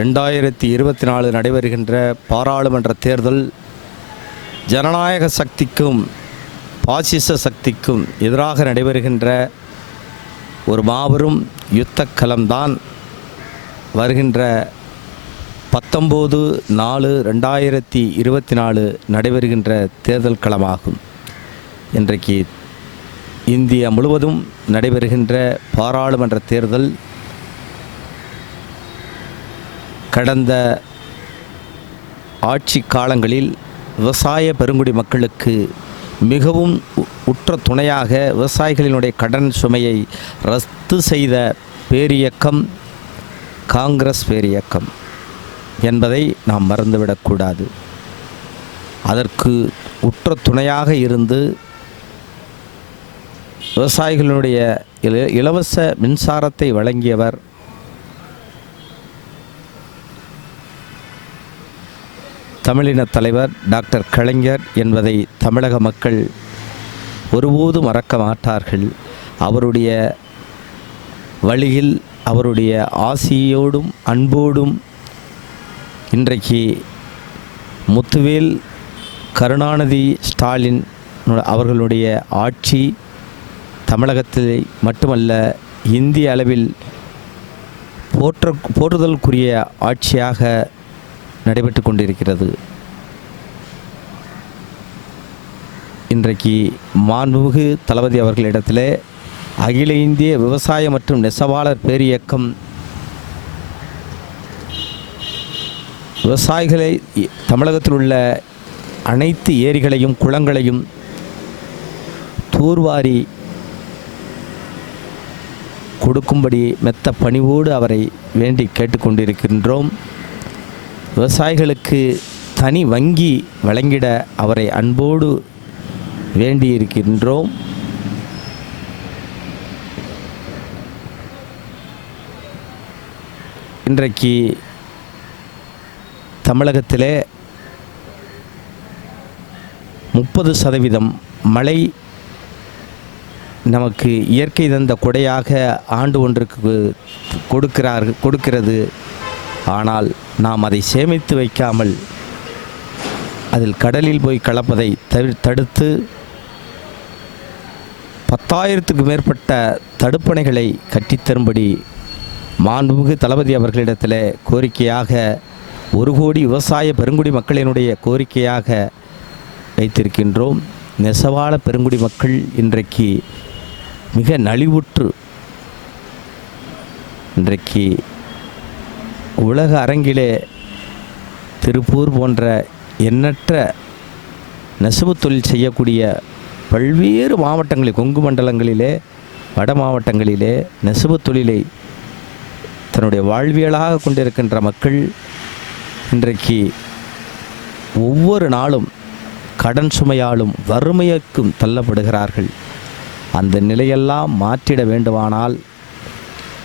2024 நடைபெறுகின்ற பாராளுமன்ற தேர்தல் ஜனநாயக சக்திக்கும் பாசிச சக்திக்கும் எதிராக நடைபெறுகின்ற ஒரு மாபெரும் யுத்த களம்தான். வருகின்ற 19/4/2024 நடைபெறுகின்ற தேர்தல் களமாகும். இன்றைக்கு இந்தியா முழுவதும் நடைபெறுகின்ற பாராளுமன்ற தேர்தல் கடந்த ஆட்சி காலங்களில் விவசாய பெருங்குடி மக்களுக்கு மிகவும் உற்ற துணையாக விவசாயிகளினுடைய கடன் சுமையை ரத்து செய்த பேரியக்கம் காங்கிரஸ் பேரியக்கம் என்பதை நாம் மறந்துவிடக்கூடாது. அதற்கு உற்ற துணையாக இருந்து விவசாயிகளுடைய இலவச மின்சாரத்தை வழங்கியவர் தமிழின தலைவர் டாக்டர் கலைஞர் என்பதை தமிழக மக்கள் ஒருபோதும் மறக்க மாட்டார்கள். அவருடைய வழியில் அவருடைய ஆசியோடும் அன்போடும் இன்றைக்கு முத்துவேல் கருணாநிதி ஸ்டாலின் அவர்களுடைய ஆட்சி தமிழகத்தில் மட்டுமல்ல இந்திய அளவில் போற்றுதலுக்குரிய ஆட்சியாக நடைபெற்று கொண்டிருக்கிறது. இன்றைக்கு மாண்புமிகு தளபதி அவர்களிடத்தில் அகில இந்திய விவசாய மற்றும் நெசவாளர் பேரியக்கம் விவசாயிகளை தமிழகத்தில் உள்ள அனைத்து ஏரிகளையும் குளங்களையும் தூர்வாரி கொடுக்கும்படி மெத்த பணிவோடு அவரை வேண்டி கேட்டுக்கொண்டிருக்கின்றோம். விவசாயிகளுக்கு தனி வங்கி வழங்கிட அவரை அன்போடு வேண்டியிருக்கின்றோம். இன்றைக்கு தமிழகத்திலே 30% மழை நமக்கு இயற்கை தந்த கொடையாக ஆண்டு ஒன்றுக்கு கொடுக்கிறது. ஆனால் நாம் அதை சேமித்து வைக்காமல் அதில் கடலில் போய் கலப்பதை தடுத்து 10,000க்கும் மேற்பட்ட தடுப்பணைகளை கட்டித்தரும்படி மாண்புமிகு தளபதி அவர்களிடத்தில் கோரிக்கையாக 1 கோடி விவசாய பெருங்குடி மக்களினுடைய கோரிக்கையாக வைத்திருக்கின்றோம். நெசவாள பெருங்குடி மக்கள் இன்றைக்கு மிக நலிவுற்று இன்றைக்கு உலக அரங்கிலே திருப்பூர் போன்ற எண்ணற்ற நெசவு தொழில் செய்யக்கூடிய பல்வேறு மாவட்டங்களில் கொங்கு மண்டலங்களிலே வட மாவட்டங்களிலே நெசவு தொழிலை தன்னுடைய வாழ்வியலாக கொண்டிருக்கின்ற மக்கள் இன்றைக்கு ஒவ்வொரு நாளும் கடன் சுமையாலும் வறுமைக்கும் தள்ளப்படுகிறார்கள். அந்த நிலையெல்லாம் மாற்றிட வேண்டுமானால்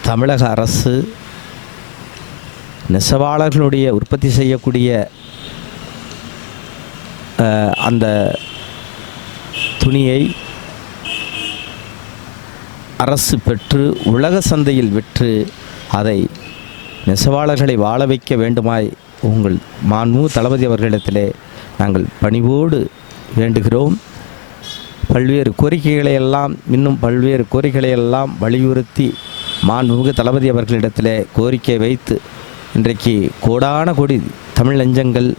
தமிழக அரசு நெசவாளர்களுடைய உற்பத்தி செய்யக்கூடிய அந்த துணியை அரசு பெற்று உலக சந்தையில் விற்று அதை நெசவாளர்களை வாழ வைக்க வேண்டுமாய் உங்கள் மாண்புமிகு தளபதி அவர்களிடத்திலே நாங்கள் பணிவோடு வேண்டுகிறோம். பல்வேறு கோரிக்கைகளையெல்லாம் இன்னும் பல்வேறு கோரிக்கைகளையெல்லாம் வலியுறுத்தி மாண்புமிகு தளபதி அவர்களிடத்தில் கோரிக்கை வைத்து இன்றைக்கு கோடான கோடி தமிழ் நெஞ்சங்கள்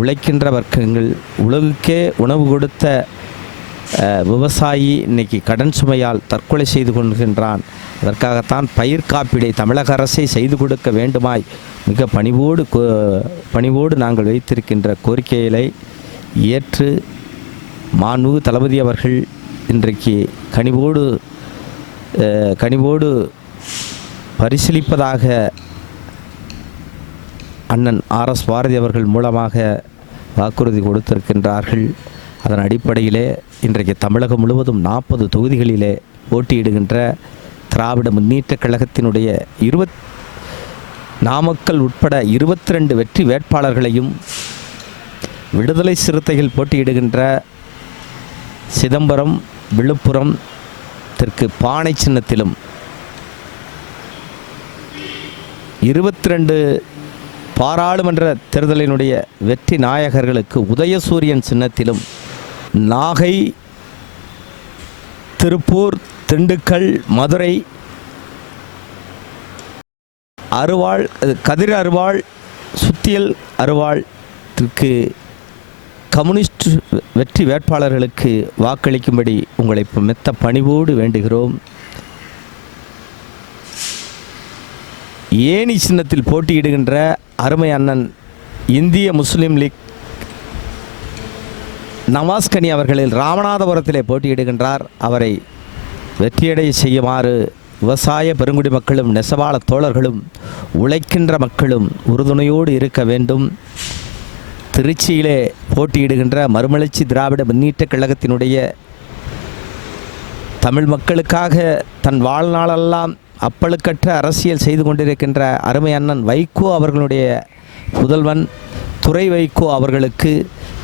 உழைக்கின்ற வர்க்கங்கள் உலகுக்கே உணவு கொடுத்த விவசாயி இன்றைக்கி கடன் சுமையால் தற்கொலை செய்து கொள்கின்றான். அதற்காகத்தான் பயிர் காப்பீடை தமிழக அரசை செய்து கொடுக்க வேண்டுமாய் மிக பணிவோடு நாங்கள் வைத்திருக்கின்ற கோரிக்கைகளை ஏற்று மாண்புமிகு தளபதி அவர்கள் இன்றைக்கு கனிவோடு பரிசீலிப்பதாக அண்ணன் RS பாரதி அவர்கள் மூலமாக வாக்குறுதி கொடுத்திருக்கின்றார்கள். அதன் அடிப்படையிலே இன்றைக்கு தமிழகம் முழுவதும் 40 தொகுதிகளிலே போட்டியிடுகின்ற திராவிட முன்னேற்றக் கழகத்தினுடைய நாமக்கல் உட்பட 22 வெற்றி வேட்பாளர்களையும் விடுதலை சிறுத்தைகள் போட்டியிடுகின்ற சிதம்பரம் விழுப்புரம் தெற்கு பானை சின்னத்திலும் 22 பாராளுமன்ற தேர்தலினுடைய வெற்றி நாயகர்களுக்கு உதயசூரியன் சின்னத்திலும் நாகை, திருப்பூர், திண்டுக்கல், மதுரை, அருவாள், கதிர் அருவாள், சுத்தியல் அருவாளுக்கு கம்யூனிஸ்ட் வெற்றி வேட்பாளர்களுக்கு வாக்களிக்கும்படி உங்களை மெத்த பணிவோடு வேண்டுகிறோம். ஏணி சின்னத்தில் போட்டியிடுகின்ற அருமை அண்ணன் இந்திய முஸ்லீம் லீக் நவாஸ்கனி அவர்களில் ராமநாதபுரத்திலே போட்டியிடுகின்றார். அவரை வெற்றியடைய செய்யுமாறு விவசாய பெருங்குடி மக்களும் நெசவாள தோழர்களும் உழைக்கின்ற மக்களும் உறுதுணையோடு இருக்க வேண்டும். திருச்சியிலே போட்டியிடுகின்ற மறுமலர்ச்சி திராவிட முன்னேற்றக் கழகத்தினுடைய தமிழ் மக்களுக்காக தன் வாழ்நாளெல்லாம் அப்பழுக்கற்ற அரசியல் செய்து கொண்டிருக்கின்ற அருமை அண்ணன் வைகோ அவர்களுடைய புதல்வன் துரை வைகோ அவர்களுக்கு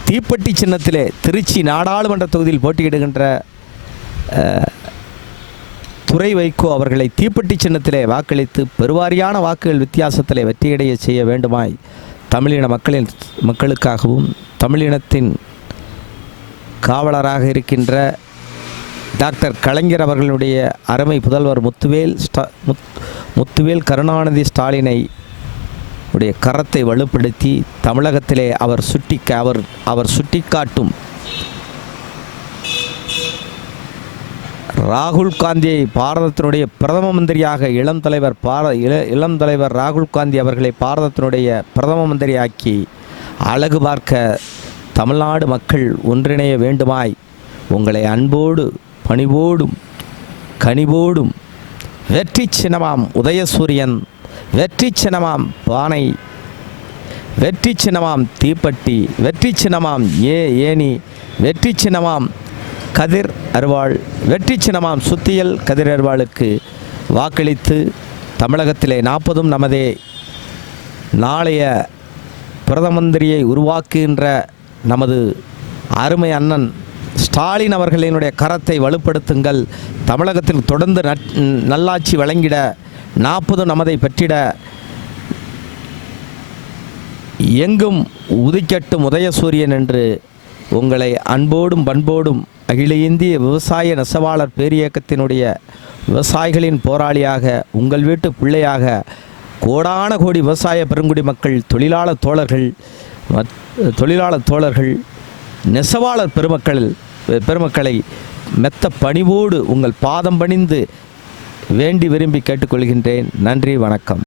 தீப்பெட்டி சின்னத்திலே திருச்சி நாடாளுமன்ற தொகுதியில் போட்டியிடுகின்ற துரை வைகோ அவர்களை தீப்பெட்டி சின்னத்திலே வாக்களித்து பெருவாரியான வாக்குகள் வித்தியாசத்திலே வெற்றியடைய செய்ய வேண்டுமாய் தமிழின மக்களுக்காகவும் தமிழினத்தின் காவலராக இருக்கின்ற டாக்டர் கலைஞர் அவர்களுடைய அருமை புதல்வர் முத்துவேல் கருணாநிதி ஸ்டாலினை உடைய கரத்தை வலுப்படுத்தி தமிழகத்திலே அவர் சுட்டிக்காட்டும் ராகுல் காந்தியை பாரதத்தினுடைய பிரதம மந்திரியாக இளம் தலைவர் ராகுல் காந்தி அவர்களை பாரதத்தினுடைய பிரதம மந்திரியாக்கி அழகு பார்க்க தமிழ்நாடு மக்கள் ஒன்றிணைய வேண்டுமாய் உங்களை அன்போடு பணிவோடும் கனிவோடும் வெற்றி சின்னமாம் உதயசூரியன், வெற்றி சின்னமாம் பானை, வெற்றி சின்னமாம் தீப்பெட்டி, வெற்றி சின்னமாம் ஏணி, வெற்றி சின்னமாம் கதிர் அருவாள், வெற்றி சின்னமாம் சுத்தியல் கதிர் அருவாளுக்கு வாக்களித்து தமிழகத்திலே 40 நமதே நாளைய பிரதம மந்திரியை உருவாக்குகின்ற நமது அருமை அண்ணன் ஸ்டாலின் அவர்களினுடைய கரத்தை வலுப்படுத்துங்கள். தமிழகத்தில் தொடர்ந்து நல்லாட்சி வழங்கிட 40 நமதை பெற்றிட எங்கும் உதிக்கட்டும் உதயசூரியன் என்று உங்களை அன்போடும் பண்போடும் அகில இந்திய விவசாய நெசவாளர் பேரியக்கத்தினுடைய விவசாயிகளின் போராளியாக உங்கள் வீட்டு பிள்ளையாக கோடான கோடி விவசாய பெருங்குடி மக்கள் தொழிலாளர் தோழர்கள் நெசவாளர் பெருமக்களை மெத்த பணிவோடு உங்கள் பாதம் பணிந்து வேண்டி விரும்பி கேட்டுக்கொள்கின்றேன். நன்றி, வணக்கம்.